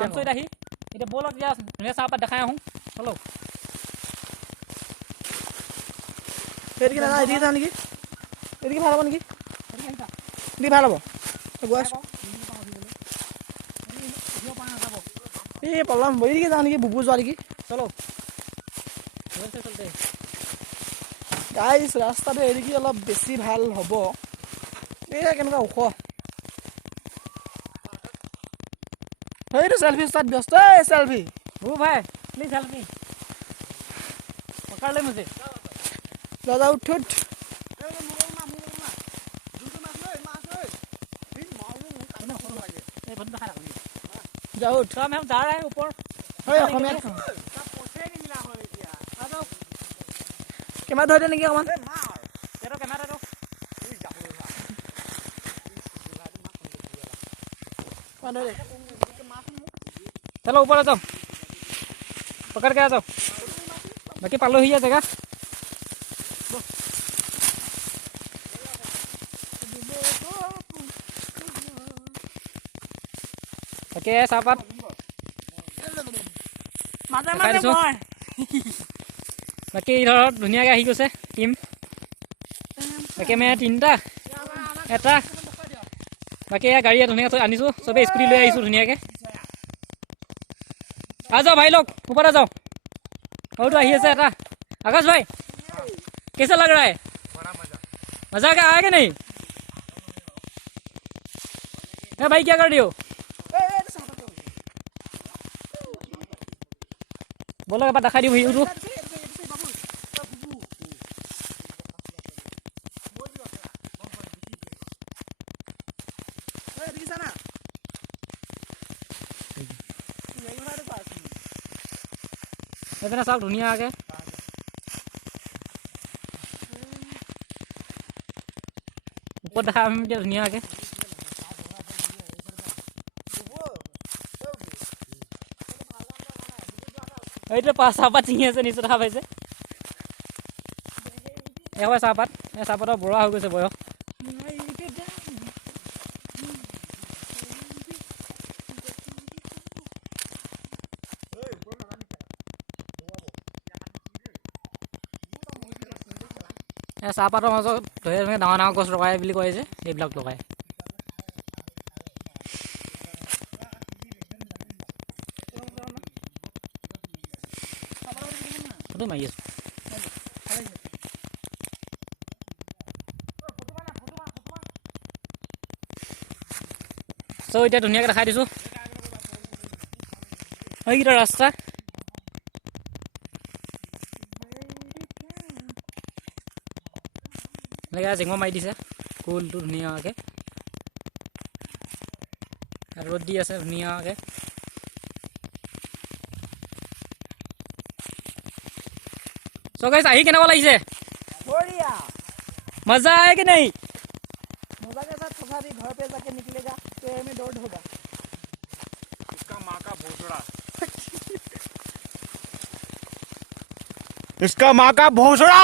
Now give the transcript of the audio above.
চানচৈত আহি এতিয়া ব'লক এতিয়া ধুনীয়া চাহপাত দেখাই আহোঁ চলো এদিকে নাযাওঁ এদিকে যাওঁ নেকি এদিকে ভাল হ'ব নেকি এদিকে ভাল হ'ব গৈ আছোঁ এই পলম এদিকে যাওঁ নেকি বুবু যোৱা নেকি চলো চলতে গাইছ ৰাস্তাটো এদিকে অলপ বেছি ভাল হ'ব এই কেনেকুৱা ওখ সেইটো চেল্ফি ষ্টাৰ্ট ব্যস্ত এই চেল্ফি वो भाई प्लीज हेल्प मी पकड़ ले मुझे দাদা উঠ উঠ ये बंद खा रहा हूँ যাওঁ উঠ तो हम जा रहे हैं ऊपर হয় অসমীয়াত কেমেৰা ধৰি দে নেকি অকণমান तेरो कैमरा दो ধৰি দে चलो ऊपर आ जाओ पकड़ के आ जाओ बाकी पालो ही है जगह ओके साहब बाकी इधर धुनिया के गई टीम बाकी मैं तीनटा एटा बाकी गाड़ी धुनिया आनिছো सबे स्कूटी ले आइছো धुनिया के आ जाओ भाई लोग ऊपर आ जाओ और तो आइए से आकाश भाई कैसा लग रहा है बड़ा मजा मजा क्या आया कि नहीं भाई क्या कर रही हो बोलो एक बार दिखा दी भाई उधर इतना सब दुनिया आगे ऊपर देखा हम दुनिया आगे এইটো চাহপাত চিঙি আছে নিচা দেখা পাইছে এবাৰ চাহপাতৰ বুঢ়া হৈ গৈছে বয়স চাহপাতৰ মাজত ডাঙৰ ডাঙৰ গছ লগাই বুলি কয় যে এইবিলাক লগাই মাৰি আছো চ' এতিয়া ধুনীয়াকৈ দেখাই দিছোঁ সেইকেইটা ৰাস্তা এনেকৈ জেঙৰ মাৰি দিছে ফুলটো ধুনীয়াকৈ ৰ'দ দি আছে ধুনীয়াকৈ So guys, आही केना वाला इसे? बढ़िया। मजा आया कि नहीं? मजा के साथ सफारी घर पे जाके निकलेगा तो हमें दौड़ होगा। इसका माँ का भोसड़ा इसका माँ का भोसड़ा